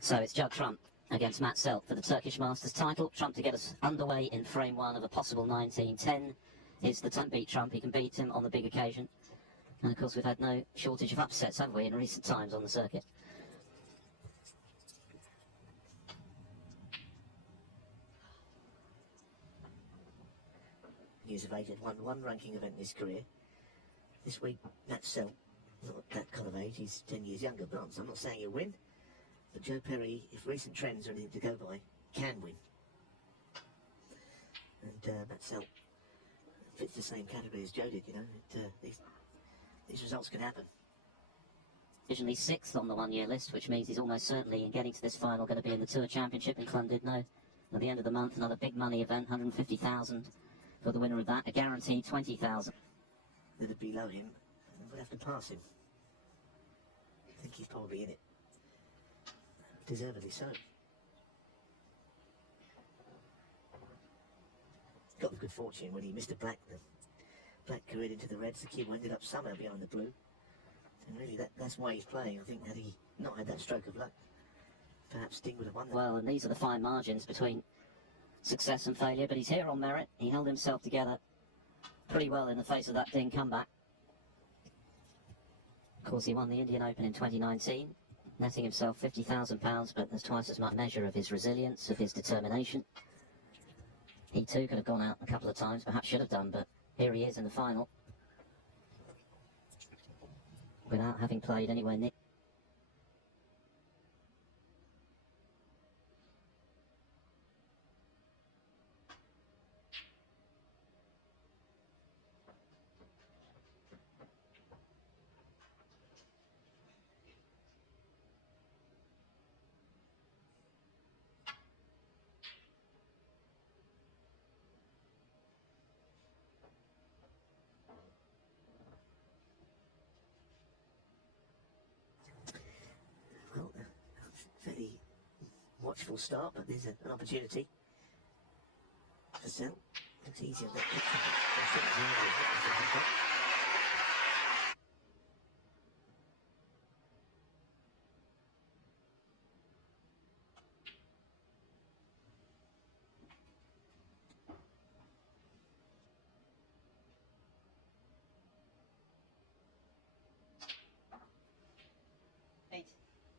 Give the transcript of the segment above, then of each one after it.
So it's Judd Trump against Matt Selt for the Turkish Masters title. Trump to get us underway in frame one of a possible 1910 is the time beat Trump. He can beat him on the big occasion. And of course we've had no shortage of upsets, have we, in recent times on the circuit. Years of age, had won one ranking event in his career. This week, Matt Selt, not that kind of age, he's 10 years younger, but I'm not saying he'll win. But Joe Perry, if recent trends are anything to go by, can win. And Matt Selt fits the same category as Joe did, you know. These results can happen. Originally 6th on the one-year list, which means he's almost certainly, in getting to this final, going to be in the Tour Championship in Llandudno. At the end of the month, another big money event, 150,000 for the winner of that, a guaranteed 20,000. That are below him, and we'll have to pass him. I think he's probably in it. Deservedly so. Got the good fortune when he missed a black. The black carried into the reds. The Q ended up somehow behind the blue. And really, that's why he's playing. I think had he not had that stroke of luck, perhaps Sting would have won that. Well, and these are the fine margins between success and failure, but he's here on merit. He held himself together pretty well in the face of that Ding comeback. Of course, he won the Indian Open in 2019, netting himself £50,000, but there's twice as much measure of his resilience, of his determination. He too could have gone out a couple of times, perhaps should have done, but here he is in the final, without having played anywhere near. Well, fairly watchful start, but there's an opportunity for Selt. Looks easier than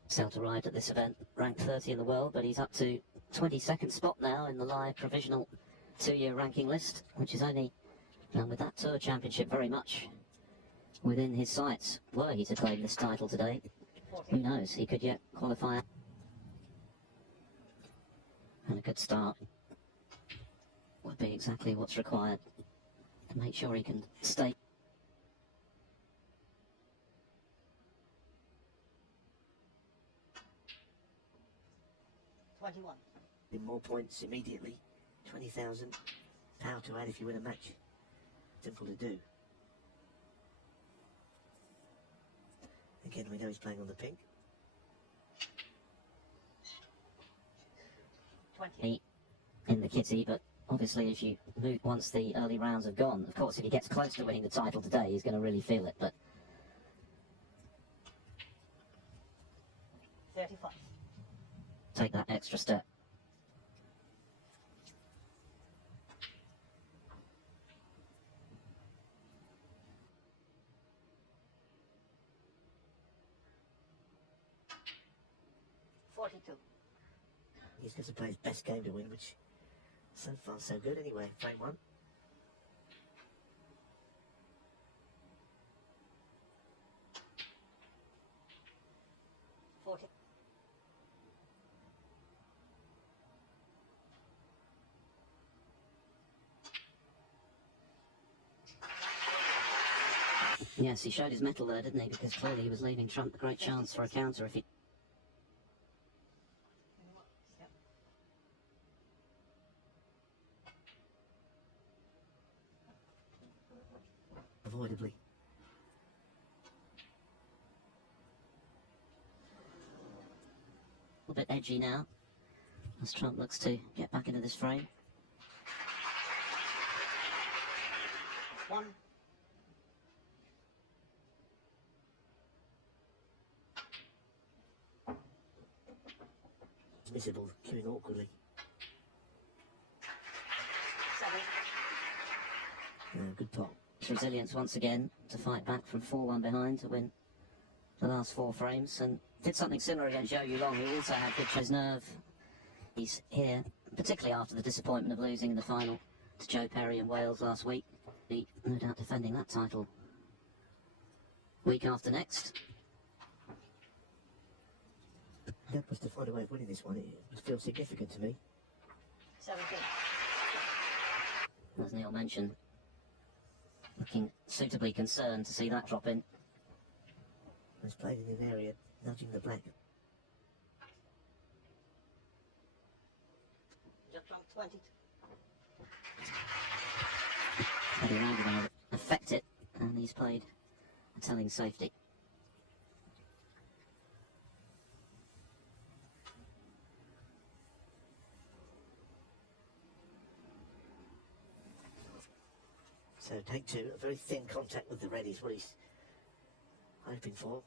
Selt arrived at this event ranked 30 in the world, but he's up to 22nd spot now in the live provisional 2-year ranking list, which is only, with that Tour Championship very much within his sights. Were he to claim this title today, who knows, he could yet qualify. And a good start would be exactly what's required to make sure he can stay. More points immediately, 20,000 power to add if you win a match. Simple to do. Again, we know he's playing on the pink. 20 in the kitty, but obviously as you move once the early rounds have gone, of course if he gets close to winning the title today, he's going to really feel it. But 35. Take that extra step. He's going to play his best game to win, which so far so good anyway, frame one. Yes, he showed his mettle there, didn't he? Because clearly he was leaving Trump a great chance for a counter if he... Avoidably. A little bit edgy now, as Trump looks to get back into this frame. 1. transmissible, queuing awkwardly. 7. Good pot. Resilience once again to fight back from 4-1 behind to win the last 4 frames, and did something similar against Zhao Yulong, who also had good his nerve. He's here, particularly after the disappointment of losing in the final to Joe Perry in Wales last week. He no doubt defending that title week after next. Judd was to find a way of winning this one. It would feel significant to me. 17. As Neil mentioned, looking suitably concerned to see that drop in. It's played in an area nudging the black. Just from 20. Eddie Ragnar affect it, and he's played a telling safety. So take 2, a very thin contact with the red is what he's hoping for.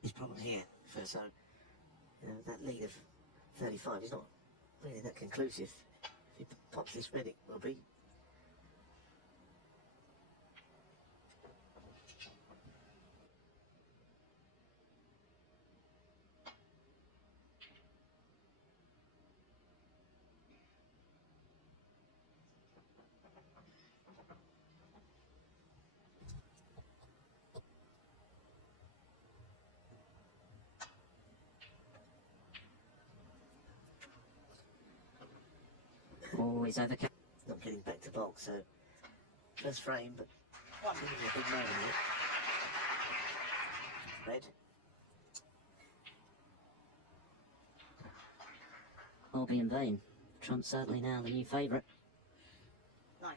His problem here, so that lead of 35 is not really that conclusive. If he pops this red, it will be. Always overcome. Not getting back to bulk, so first frame, but One. seems a big moment here. Red. All be in vain. Trump certainly now the new favourite. 9.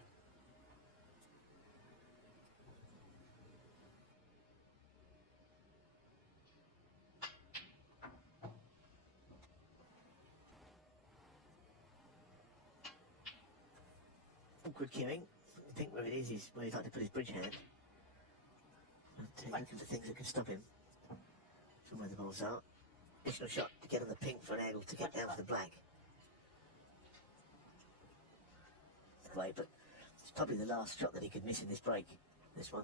Awkward queuing. I think where it is where he'd like to put his bridge hand. But looking for things that can stop him from where the balls are. Additional shot to get on the pink for an angle to get down to the black. Great, but it's probably the last shot that he could miss in this break. This one.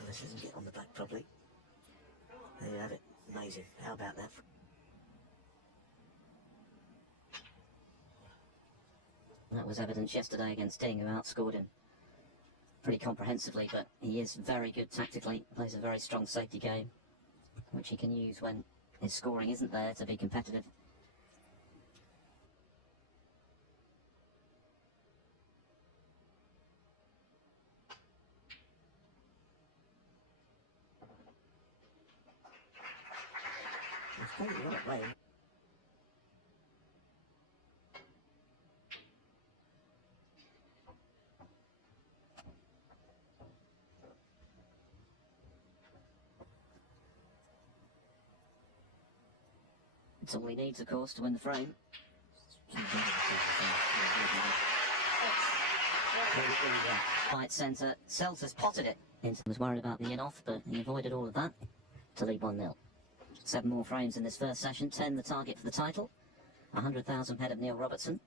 Unless he doesn't get on the black properly. There you have it. Amazing. How about that? That was evidence yesterday against Ting, who outscored him pretty comprehensively, but he is very good tactically, plays a very strong safety game, which he can use when his scoring isn't there to be competitive. He's playing it the right way. It's all he needs, of course, to win the frame. Right centre, Selt has potted it. Was worried about the in-off, but he avoided all of that to lead 1-0. 7 more frames in this first session, 10 the target for the title. 100,000 head of Neil Robertson.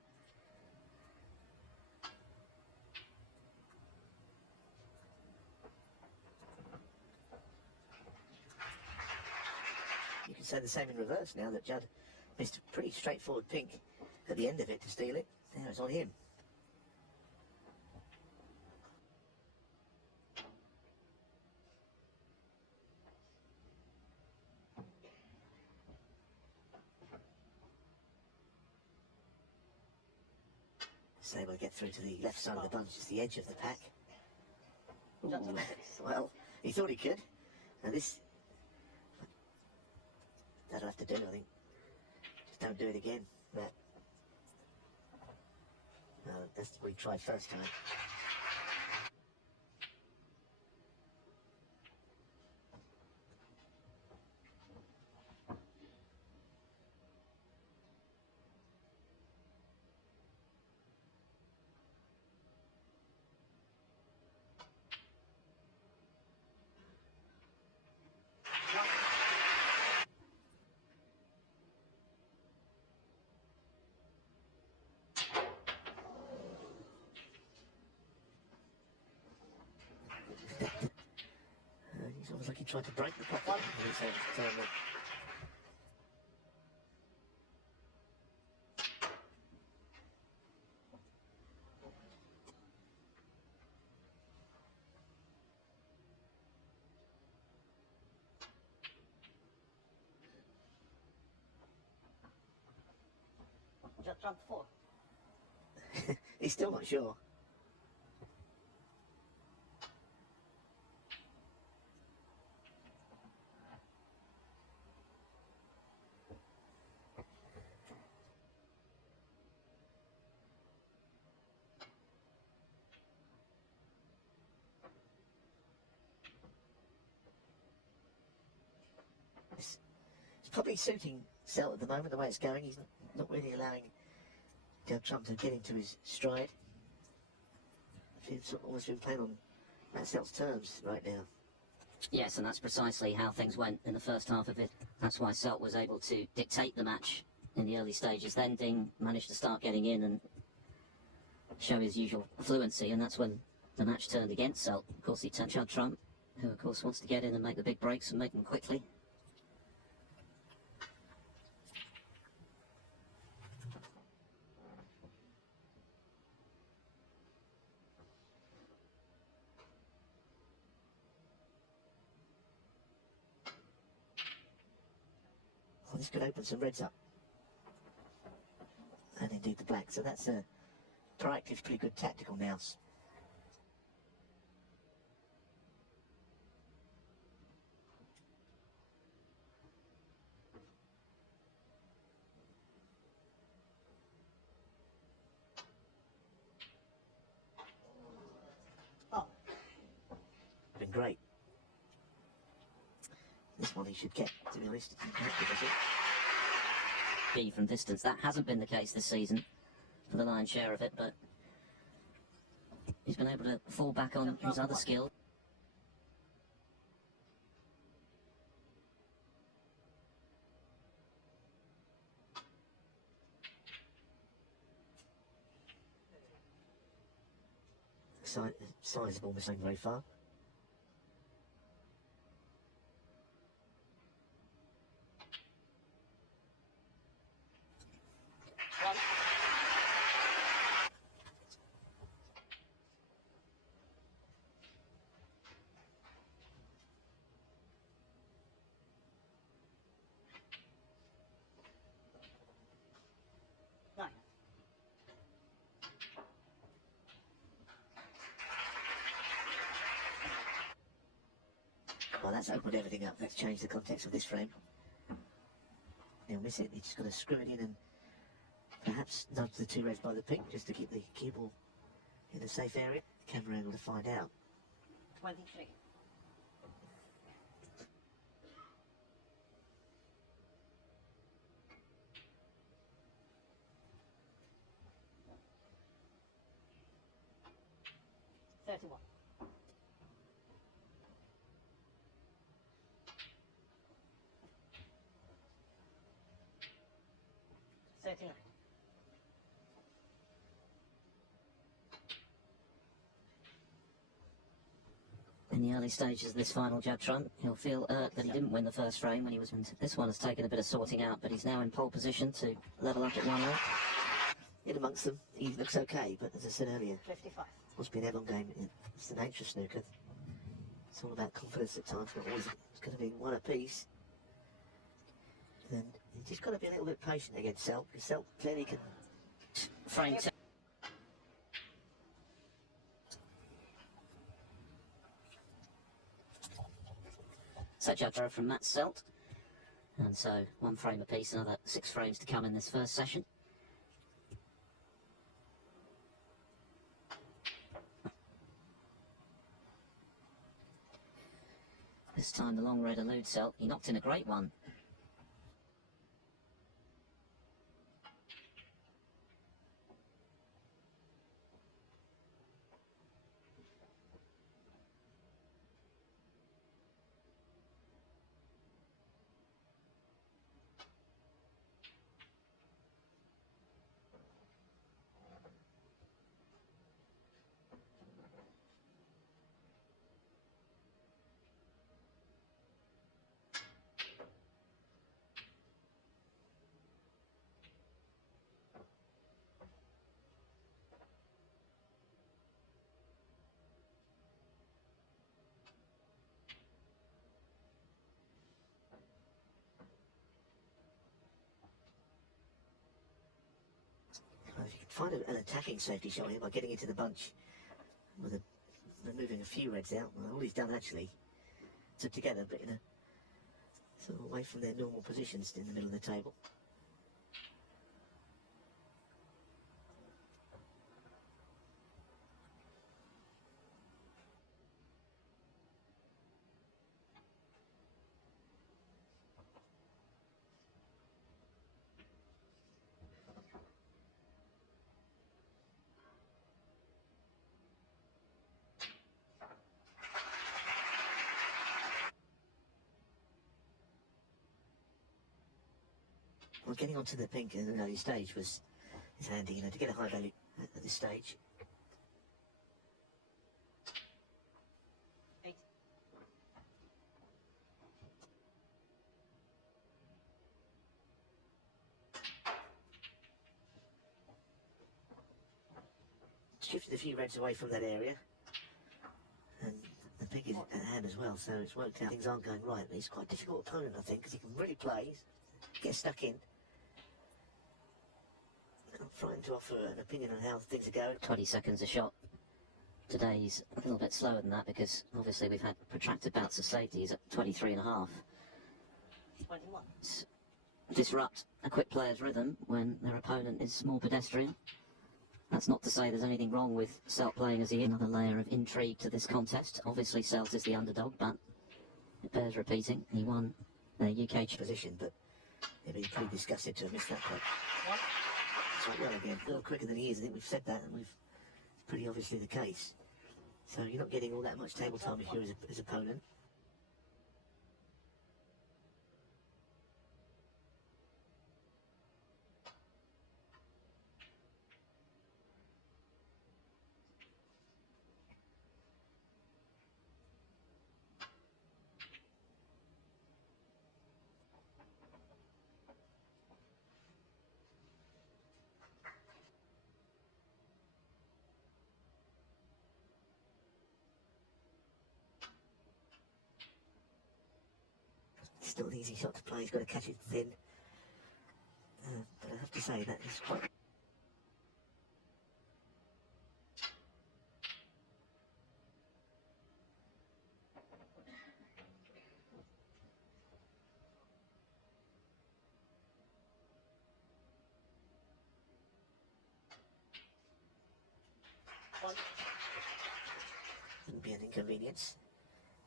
You can say the same in reverse now that Judd missed a pretty straightforward pink at the end of it to steal it. Now it's on him. So we'll get through to the left side of the bunch, just the edge of the pack. Ooh, well, he thought he could. Now this... That'll have to do, I think. Just don't do it again. But... that's what he tried first time. tried to break the pocket of his own turn. Judd Trump 4. He's still not sure. It's probably suiting Selt at the moment, the way it's going. He's not really allowing Trump to get into his stride. He's almost been playing on Matt Selt's terms right now. Yes, and that's precisely how things went in the first half of it. That's why Selt was able to dictate the match in the early stages. Then Ding managed to start getting in and show his usual fluency, and that's when the match turned against Selt. Of course, he turned Judd Trump, who of course wants to get in and make the big breaks and make them quickly. Well, this could open some reds up. And indeed the black. So that's a proactive, pretty good tactical mouse. Oh, Been great. This one he should get, to be honest. Be from distance. That hasn't been the case this season for the lion's share of it, but he's been able to fall back on his other skill. Size of almost going very far. one. Nine. Well, that's opened everything up. That's changed the context of this frame. He'll miss it. He's just got to screw it in and perhaps nudge the two reds by the pink just to keep the cue ball in a safe area. Camera angle to find out. 23. Thirty-one. 39. In the early stages of this final Judd Trump, he'll feel irked that he didn't win the first frame when he was. This one has taken a bit of sorting out, but he's now in pole position to level up at 1-0. In amongst them, he looks okay, but as I said earlier, 55. must be an head-on game. It's the nature of snooker. It's all about confidence at times, not always. It's going to be one apiece. Then you just got to be a little bit patient against Selt, because Selt clearly can. Frame 2. So Judd from Matt Selt. And so 1 frame apiece, another 6 frames to come in this first session. This time the long red eludes Selt. He knocked in a great one. find an attacking safety shot here by getting into the bunch with removing a few reds out. Well, all he's done actually, took together, but in a sort of away from their normal positions in the middle of the table. Well, getting onto the pink at an early stage is handy, you know, to get a high value at this stage. 8. Shifted a few reds away from that area, and the pink is at hand as well, so it's worked out. Things aren't going right, but he's quite a difficult opponent, I think, because he can really play, get stuck in. I'm frightened to offer an opinion on how things are going. 20 seconds a shot. Today's a little bit slower than that because obviously we've had protracted bouts of safety. He's at 23 and a half. 21. Disrupt a quick player's rhythm when their opponent is more pedestrian. That's not to say there's anything wrong with Selt playing as he is. Another layer of intrigue to this contest. Obviously Selt is the underdog, but it bears repeating. He won the UK position, but it'd be pretty disgusting to have missed that point. 1. Well again, a little quicker than he is. I think we've said that, and it's pretty obviously the case. So you're not getting all that much table time if you're his opponent. Still an easy shot to play, he's got to catch it thin. But I have to say that is quite... Wouldn't be an inconvenience.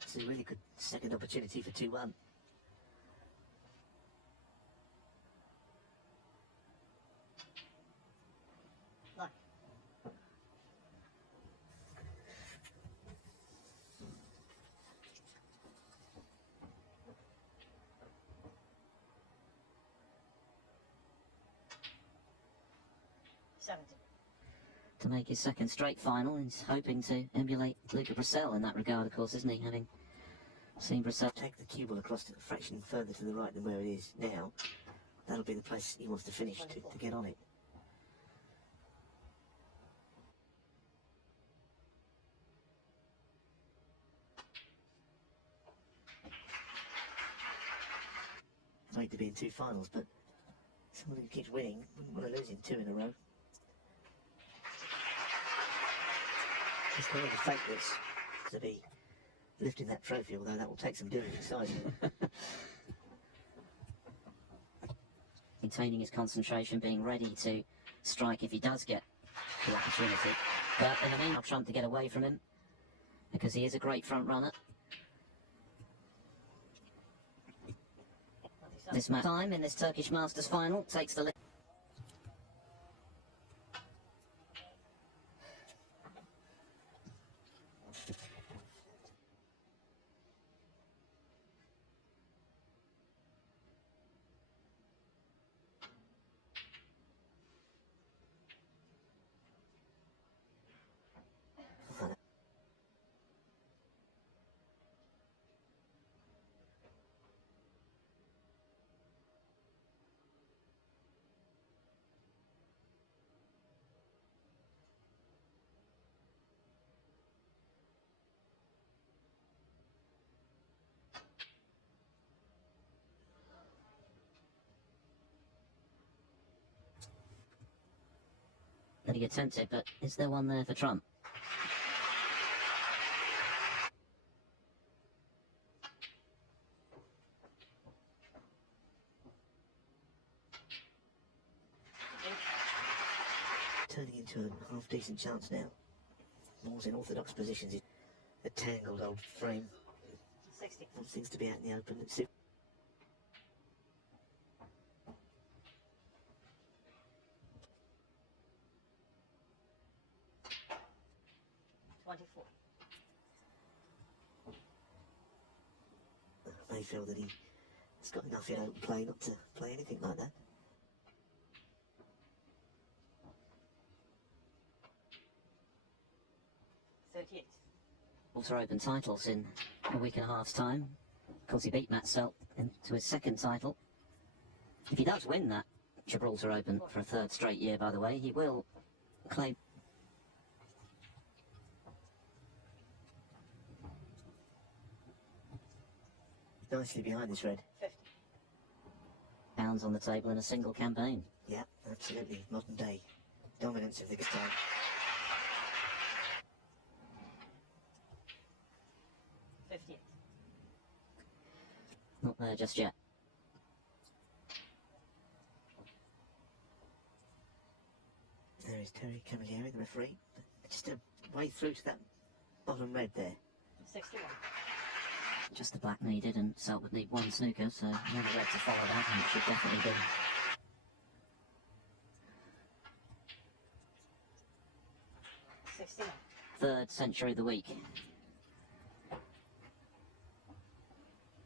It's a really good second opportunity for 2-1. to make his second straight final. He's hoping to emulate Luca Brissell in that regard, of course, isn't he? Having seen Brissell take the cue ball across to a fraction further to the right than where it is now. That'll be the place he wants to finish to get on it. It's made to be in 2 finals, but someone who keeps winning wouldn't want to lose in 2 in a row. It's kind of a fake this to be lifting that trophy, although that will take some doing inside. maintaining his concentration, being ready to strike if he does get the opportunity. But in the meantime, Trump to get away from him because he is a great front runner. This time in this Turkish Masters final takes the lead. that he attempted, but is there one there for Trump? Turning into a half-decent chance now. More's in orthodox positions. A tangled old frame. 60. One seems to be out in the open. It's 24. may feel that he's got enough in open play not to play anything like that. Gibraltar Open titles in a week and a half's time. Of course, he beat Matt Selt into his second title. If he does win that Gibraltar Open for a third straight year, by the way, he will claim. Nicely behind this red. 50. Pounds on the table in a single campaign. Yeah, absolutely. Modern day dominance of the guitar. Not there just yet. There is Terry Camilleri, the referee. Just a way through to that bottom red there. 61. Just the black needed, and Selt would need one snooker, so no red to follow that, and it should definitely be. Third century of the week.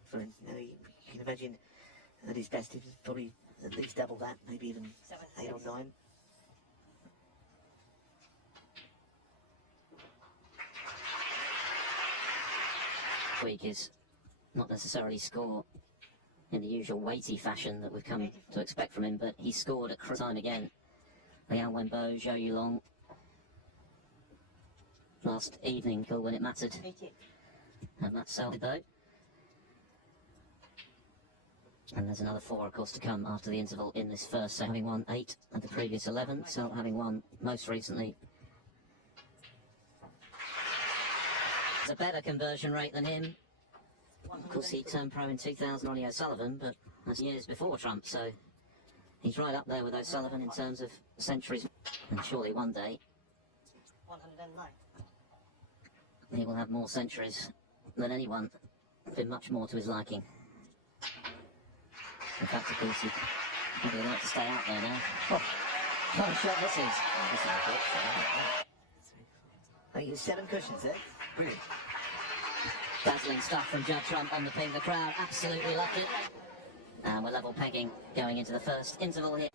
For him, you know, you can imagine at his best, he was probably at least double that, maybe even 8 or 9. Week is not necessarily score in the usual weighty fashion that we've come to expect from him, but he scored at time again. Liang Wenbo, Zhou Yulong. Last evening, when it mattered. 18. And that's Selby though. And there's another 4, of course, to come after the interval in this first set, having won 8 at the previous 11, Selt having won most recently. It's a better conversion rate than him. Of course, he turned pro in 2000, Ronnie O'Sullivan, but that's years before Trump, so he's right up there with O'Sullivan in terms of centuries. And surely one day 109. he will have more centuries than anyone, been much more to his liking. In fact, of course, he'd probably like to stay out there now. Oh, what a shot this is. Oh, this is a good shot. I think it's 7 cushions there. Brilliant. Dazzling stuff from Judd Trump on the ping. The crowd absolutely loved it. And we're level pegging going into the first interval here.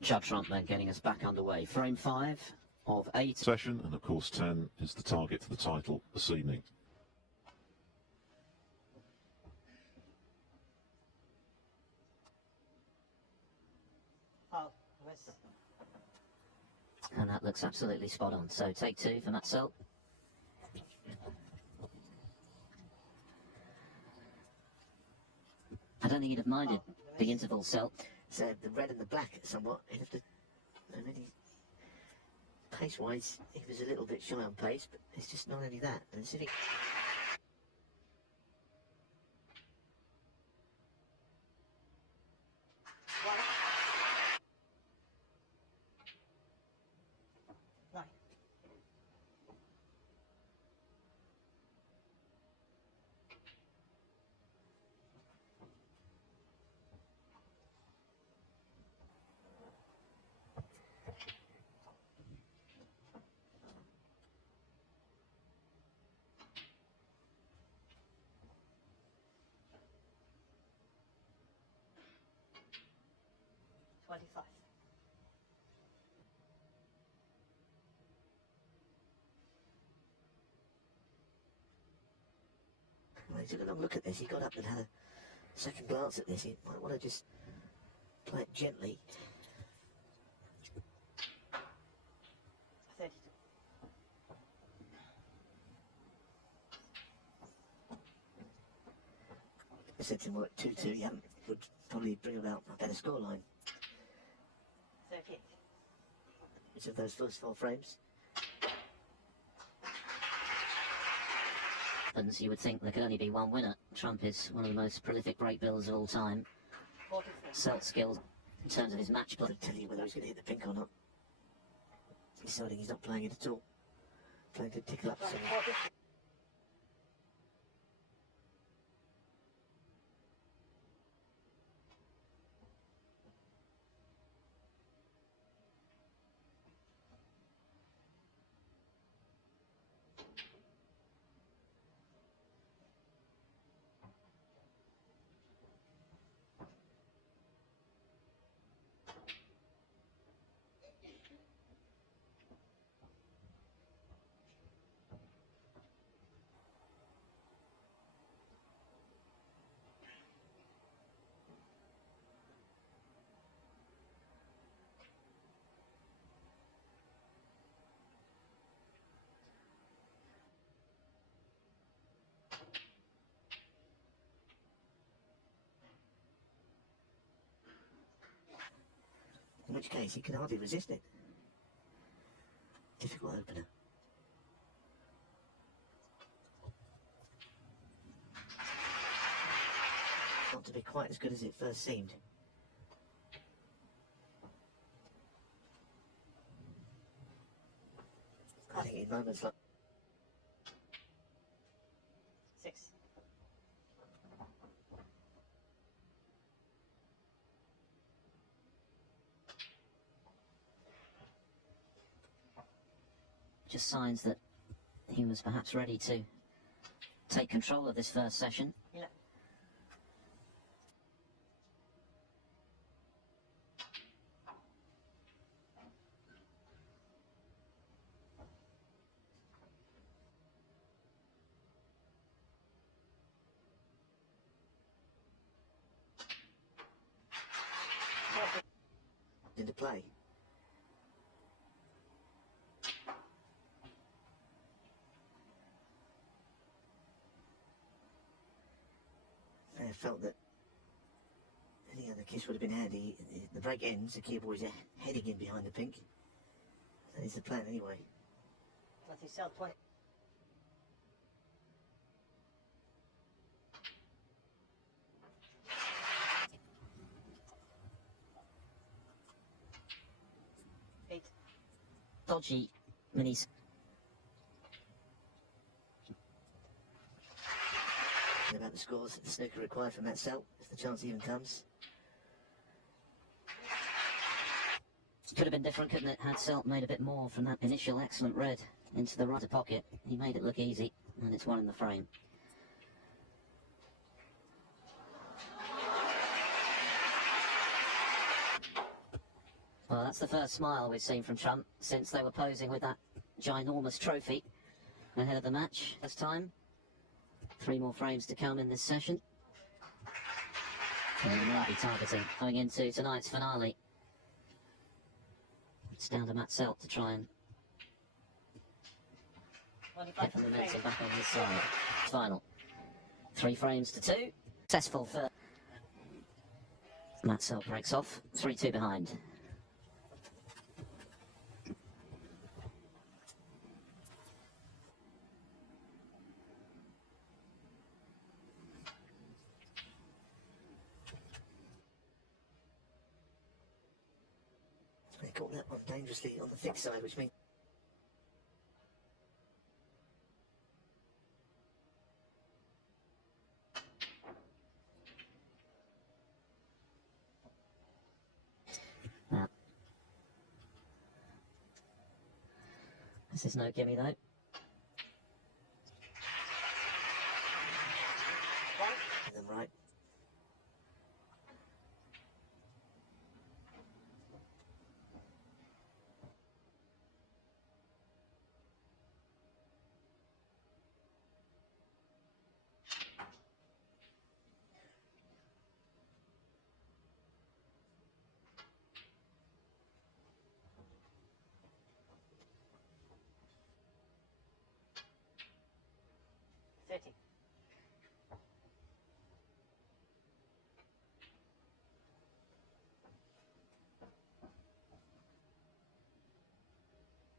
Judd Trump then getting us back underway. Frame 5 of 8. Session, and of course 10 is the target for the title this evening. Oh, yes. And that looks absolutely spot on. So take 2 for Matt Selt. I don't think he'd have minded the interval, Selt. So the red and the black somewhat. He'd have to, really, pace-wise, he was a little bit shy on pace, but it's just not only that. And if he... Well, he took a long look at this. He got up and had a second glance at this. He might want to just play it gently. 32. I said to him, well, 2-2, yeah, would probably bring about a better scoreline. 38. of those first 4 frames. You would think there could only be one winner. Trump is one of the most prolific break builders of all time. 44. Selt skills in terms of his match play. I'll tell you whether he's going to hit the pink or not. He's deciding he's not playing it at all. Playing to tickle up someone. 43. In which case he can hardly resist it. Difficult opener. Not to be quite as good as it first seemed. I think in moments like 6. Just signs that he was perhaps ready to take control of this first session. 11. into play. I felt that any other kiss would have been handy. The break ends, the keyboard is heading in behind the pink. That is the plan anyway. Mэтью Selt 20. Dodgy minis. About the scores that the snooker required from that Selt, if the chance even comes. Could have been different, couldn't it, had Selt made a bit more from that initial excellent red into the right pocket. He made it look easy, and it's one in the frame. Well, that's the first smile we've seen from Trump since they were posing with that ginormous trophy ahead of the match this time. 3 more frames to come in this session. And he might be targeting going into tonight's finale. It's down to Matt Selt to try and get the momentum back on his side. Final. 3 frames to 2. Successful for Matt Selt breaks off. 3-2 behind. They caught that one dangerously on the thick side, which means Now, this is no gimme though. and then right.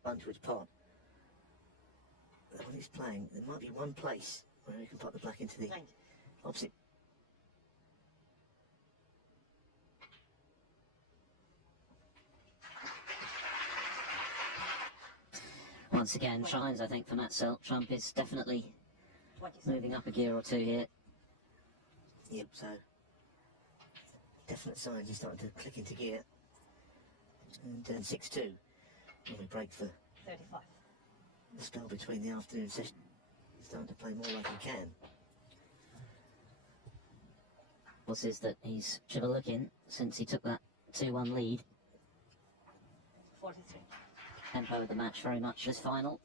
bunchwood pot. When he's playing, there might be one place where he can put the black into the 90. opposite. Once again, shines, I think, for Matt Selt. Trump is definitely 27. moving up a gear or two here. Yep, so definite signs he's starting to click into gear. And 6-2 when we break for 35. the spell between the afternoon session. Starting to play more like he can. What's is that he's should have looking since he took that 2-1 lead. 43. Tempo of the match very much this final.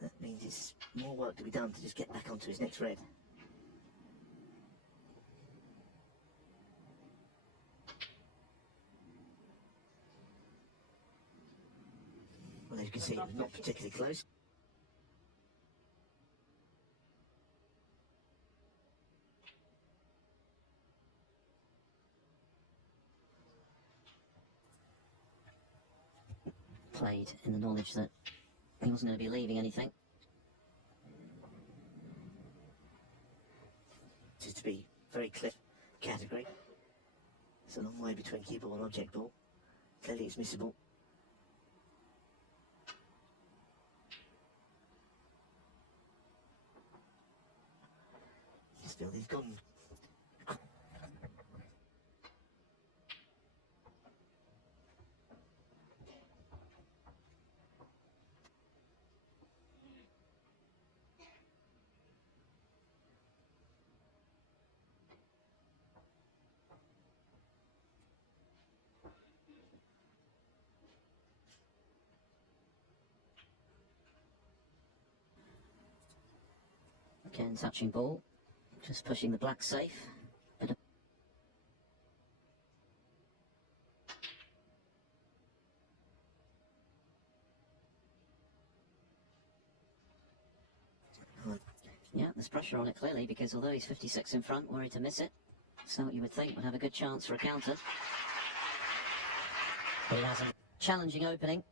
That means it's more work to be done to just get back onto his next red. Well, as you can see, it was not particularly close. Played in the knowledge that he wasn't going to be leaving anything. Just to be very clear category. It's a long way between cue ball and object ball. Clearly it's missable. Just feel he's gone. Again, touching ball, just pushing the black safe. Bit of yeah, there's pressure on it clearly because although he's 56 in front, worried to miss it. So what you would think would have a good chance for a counter. He has a challenging opening.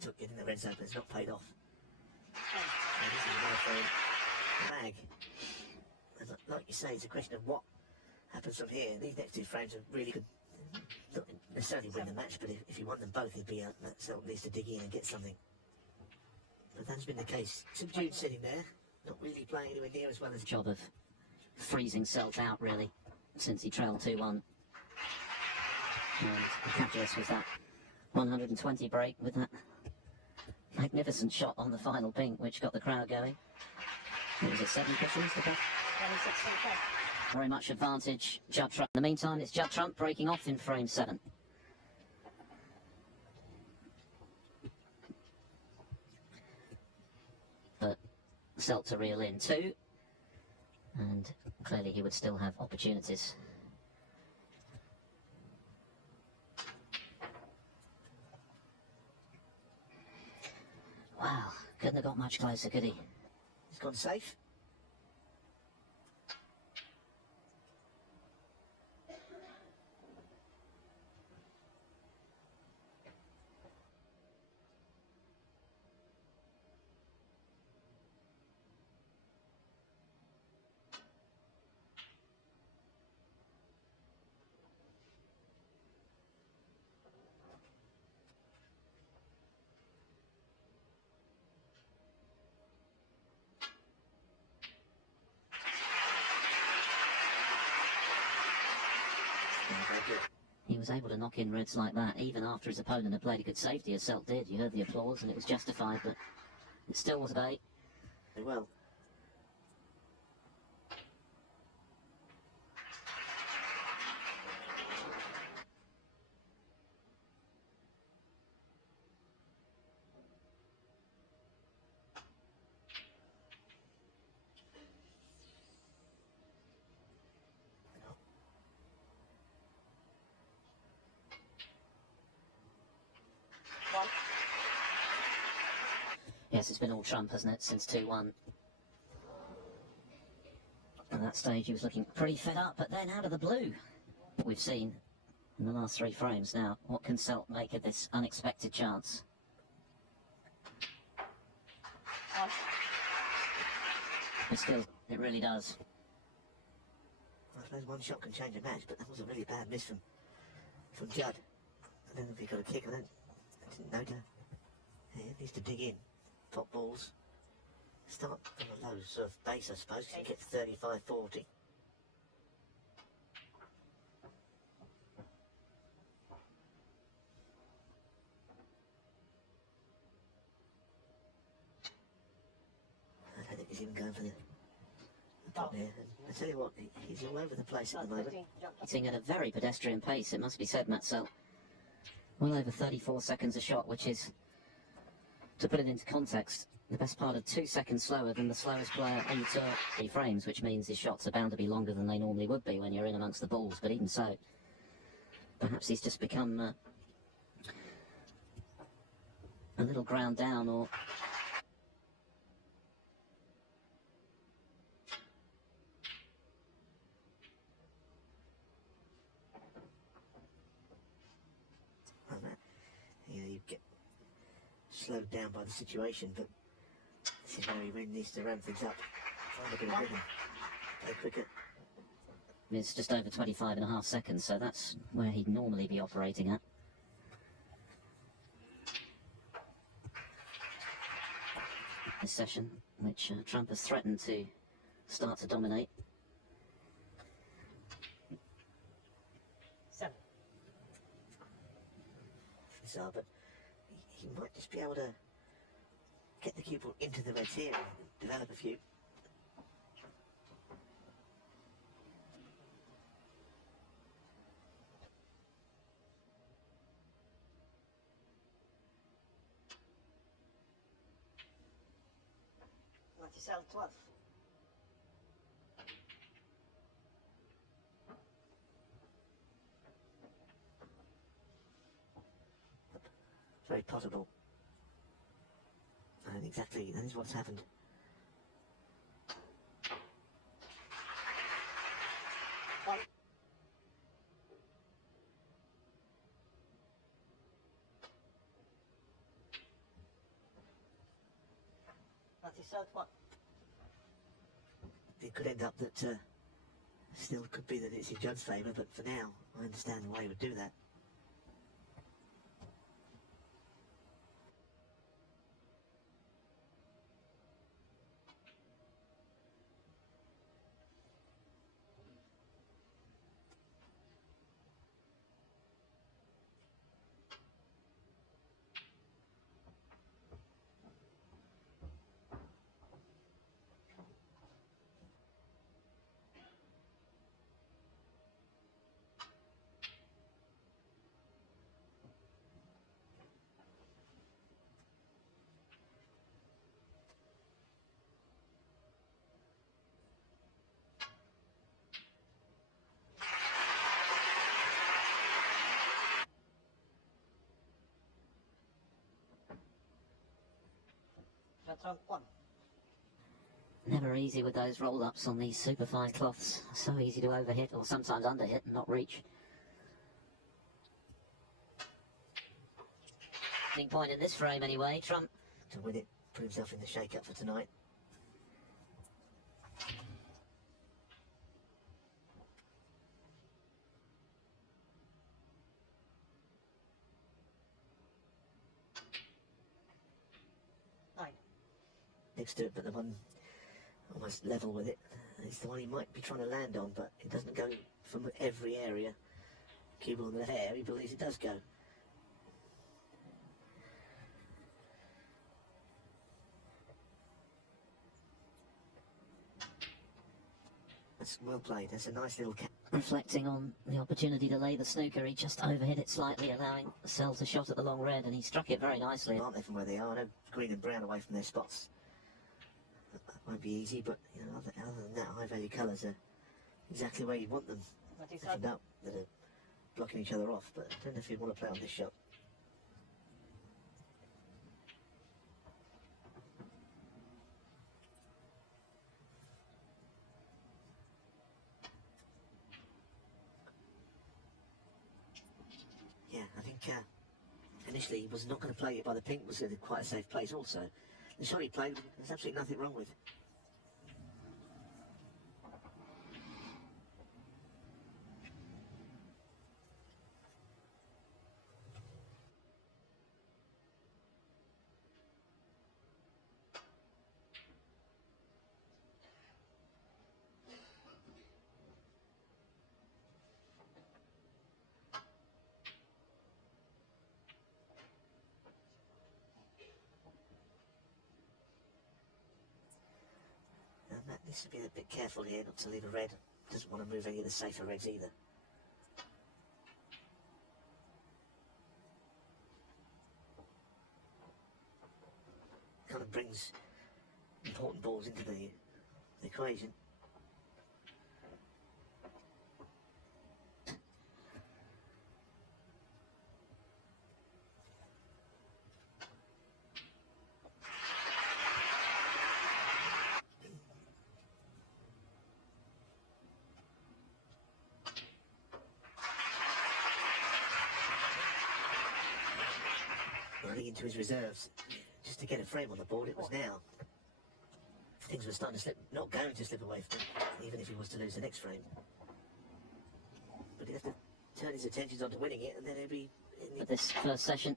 Took it in the red zone, but it's not paid off. And this is a bag. And like you say, it's a question of what happens from here. These next two frames are really good. Not necessarily win the match, but if you won them both, it'd be that Selt needs to dig in and get something. But that's been the case. Subdued sitting there, not really playing anywhere near as well as Job of freezing Selt out really since he trailed 2-1. And the catalyst was that 120 break with that magnificent shot on the final pink, which got the crowd going. What was it, 7 cushions to go? 26. 25. Very much advantage Judd Trump. In the meantime, it's Judd Trump breaking off in frame 7. But Selt to reel in 2. And clearly he would still have opportunities. Wow, couldn't have got much closer, could he? he's gone safe. He was able to knock in reds like that, even after his opponent had played a good safety, as Selt did. You heard the applause, and it was justified, but it still was a bait. Very well. Guess it's been all Trump, hasn't it, since 2-1. At that stage he was looking pretty fed up, but then out of the blue, what we've seen in the last 3 frames. Now, what can Selt make of this unexpected chance? But still, it really does. I suppose one shot can change a match, but that was a really bad miss from Judd. I don't know if he got a kick. I didn't know that. Yeah, he needs to dig in. Pop balls. Start on a low sort of base, I suppose, because he gets 35-40. I don't think he's even going for the top there. I tell you what, he's all over the place at the moment. Hitting at a very pedestrian pace, it must be said, Matt Selt. Well over 34 seconds a shot, which is, to put it into context, the best part of 2 seconds slower than the slowest player on the tour 3 frames, which means his shots are bound to be longer than they normally would be when you're in amongst the balls, but even so, perhaps he's just become a little ground down, or You get slowed down by the situation, but this is where he really needs to ramp things up. Find a bit of rhythm. Play quicker. it's just over 25.5 seconds, so that's where he'd normally be operating at. This session, which Trump has threatened to start to dominate. 7. Bizarre, but he might just be able to get the cue ball into the reds here and develop a few. Selt 12. Very possible. And exactly, that is what's happened. Selt 1. It could end up that still could be that it's in Judd's favour, but for now, I understand why he would do that. Trump 1. Never easy with those roll-ups on these superfine cloths. So easy to overhit, or sometimes underhit and not reach. Turning point in this frame anyway, Trump. To win it, put himself in the shake-up for tonight. Next to it, but the one almost level with it is the one he might be trying to land on, but it doesn't go from every area. Cue ball in the left air, he believes it does go. That's well played. That's a nice little cap. Reflecting on the opportunity to lay the snooker, he just overhit it slightly, allowing Selt a shot at the long red, and he struck it very nicely. Aren't they from where they are? No green and brown away from their spots. That won't be easy, but you know, other than that, high value colours are exactly where you want them. Looking up, that are blocking each other off, but I don't know if you want to play on this shot. initially he was not going to play it by the pink, was quite a safe place also. The shot he played, there's absolutely nothing wrong with. Matt needs to be a bit careful here not to leave a red. Doesn't want to move any of the safer reds either. Kind of brings important balls into the equation. Running into his reserves just to get a frame on the board. It was now. Things were starting to slip, not going to slip away from him, even if he was to lose the next frame. But he'd have to turn his attentions onto winning it, and then he'll be in the... This first session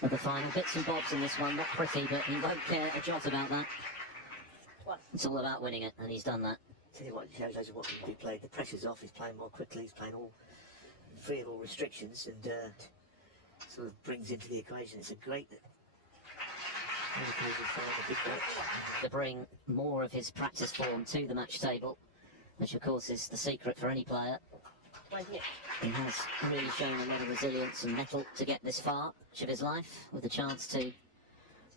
of the final. Bits and bobs in this one, not pretty, but he won't care a jot about that. It's all about winning it, and he's done that. Tell you what, it shows what can be played. The pressure's off, he's playing more quickly, he's playing all free of all restrictions, and sort of brings into the equation. It's a great occasion for a big match. To bring more of his practice form to the match table, which of course is the secret for any player. He has really shown a lot of resilience and mettle to get this far of his life, with a chance to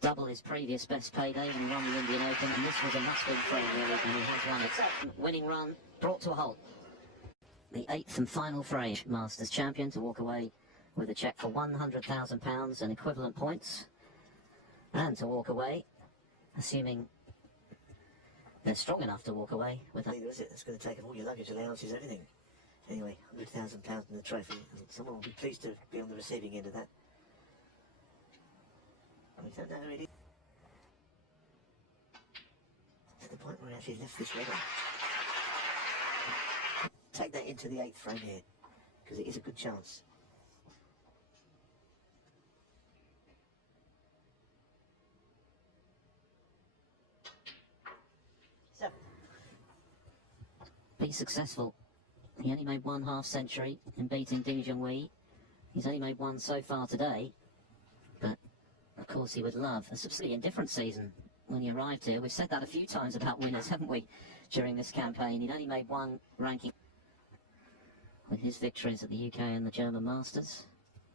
double his previous best payday and run the Indian Open, and this was a must-win frame really, and he has won it. Winning run brought to a halt. The 8th and final frame. Masters champion to walk away with a cheque for £100,000 and equivalent points, and to walk away, assuming they're strong enough to walk away with that. Neither is it. It's going to take all your luggage, allowances, everything. Anyway, £100,000 in the trophy. Someone will be pleased to be on the receiving end of that. We don't know who it is. To the point where he actually left this red on. Take that into the 8th frame here, because it is a good chance. Be successful. He only made 1/2 century in beating Junhui. He's only made one so far today, but of course he would love a substantially indifferent season when he arrived here. We've said that a few times about winners, haven't we, during this campaign. He'd only made one ranking with his victories at the UK and the German Masters.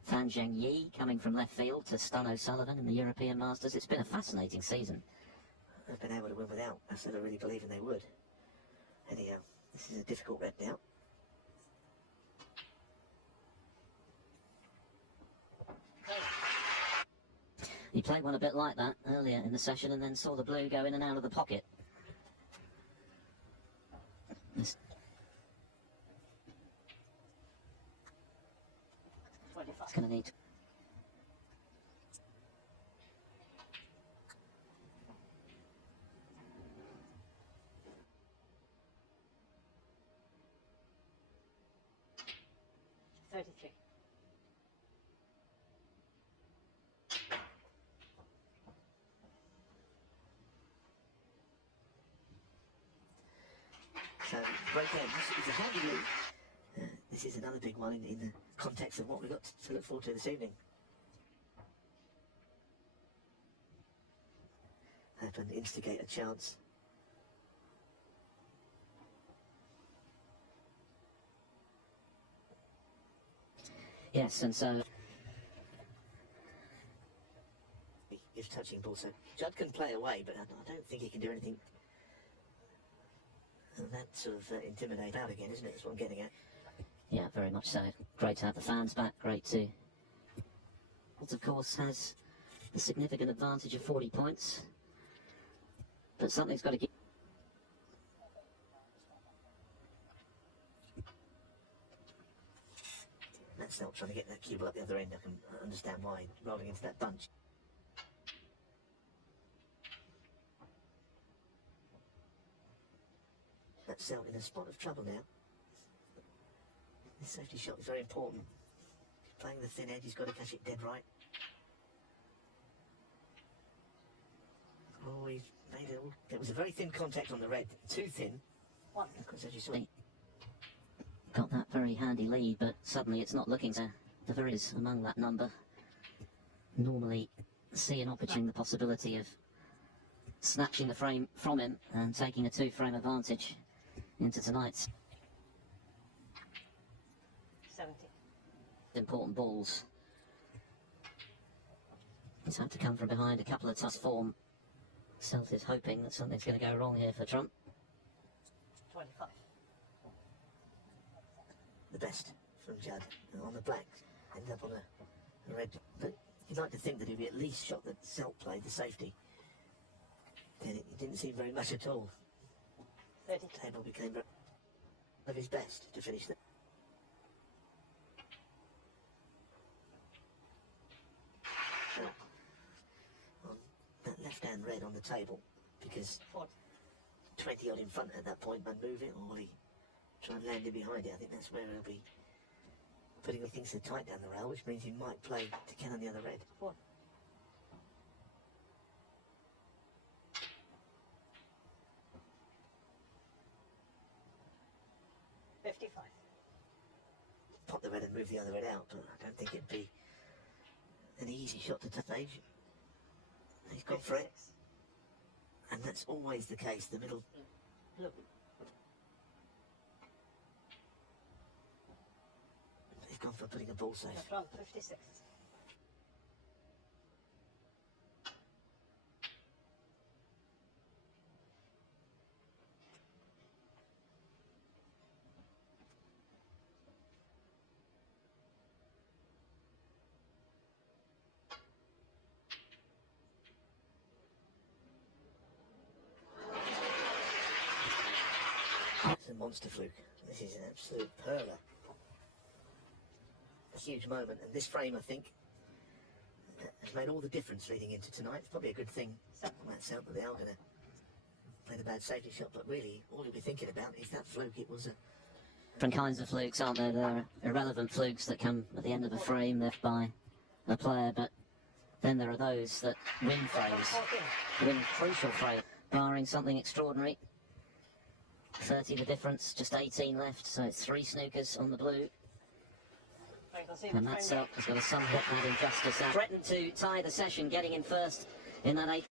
Fan Zhengyi coming from left field to stun O'Sullivan in the European Masters. It's been a fascinating season. They've been able to win without. Instead of really believing they would. Anyhow, this is a difficult red now. He played one a bit like that earlier in the session and then saw the blue go in and out of the pocket. It's going to need... So, great game. This is a handy lead. This is another big one in the context of what we've got to look forward to this evening. Happen to instigate a chance. Yes, and so... Gives touching ball, so Judd can play away, but I don't think he can do anything. And that sort of intimidate out again, isn't it? That's what I'm getting at. Yeah, very much so. Great to have the fans back, great to... Selt, of course, has the significant advantage of 40 points. But something's got to give... Selt trying to get that cue ball up the other end. I can understand why, rolling into that bunch. That's Selt in a spot of trouble now. This safety shot is very important. He's playing the thin edge, he's got to catch it dead right. Oh, he's made it all. There was a very thin contact on the red, too thin. Because as you saw, Got that very handy lead, but suddenly it's not looking so. The very is among that number. Normally see an opportunity, the possibility of snatching the frame from him and taking a 2-frame advantage into tonight's 70. important balls. He's had to come from behind a couple of tough form. Selt is hoping that something's going to go wrong here for Trump. 25. the best from Judd on the black, ended up on a red. But you'd like to think that he'd be at least shot that Selt played the safety. Then it didn't seem very much at all. 30. Table became of his best to finish that. On that left-hand red on the table, because 40. 20 odd in front at that point, but move it, or will he try and land in behind it? I think that's where he'll be putting things so tight down the rail, which means he might play to cannon the other red. 4. Pop the red and move the other red out, but I don't think it'd be an easy shot to stage. He's gone for it, and that's always the case, the middle. Blue. He's gone for putting a ball safe. From 56. It's a monster fluke. This is an absolute perler. A huge moment, and this frame, I think, has made all the difference leading into tonight. It's probably a good thing that Selt, but they are going to play the bad safety shot. But really, all you'll be thinking about is that fluke. It was a Different kinds of flukes, aren't there? There are irrelevant flukes that come at the end of a frame left by a player, but then there are those that win frames, win crucial frames, barring something extraordinary. 30 the difference, just 18 left, so it's 3 snookers on the blue. And that Selt has got a somewhat mad injustice. Threatened to tie the session, getting in first in that 8th.